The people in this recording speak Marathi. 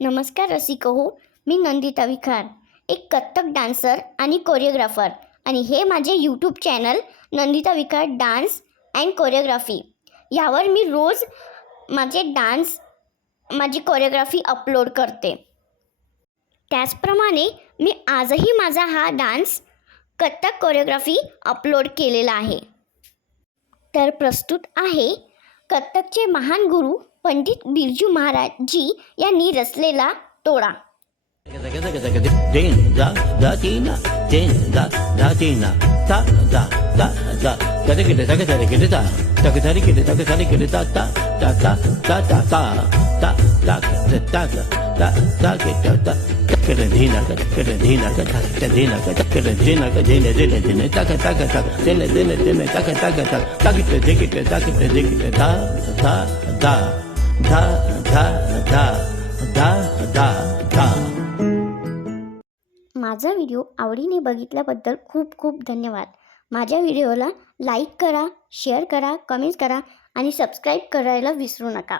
नमस्कार रसिको हो, मी नंदिता विखार, एक कथ्थक डान्सर आणि कोरिओग्राफर. आणि हे माझे YouTube channel Nandita Vikhar dance and choreography. यावर मी रोज माझी कोरिओग्राफी अपलोड करते. त्याचप्रमाणे मी आजही माझा हा डान्स कथ्थक कोरिओग्राफी अपलोड केलेला आहे. तर प्रस्तुत आहे कथ्थकचे महान गुरु पंडित बिरजू महाराज जी यांनी रचलेला तोडा. माझा व्हिडिओ आवडीने बघितल्याबद्दल खूप खूप धन्यवाद. माझ्या व्हिडिओला लाईक करा, शेअर करा, कमेंट्स करा आणि सबस्क्राईब करायला विसरू नका.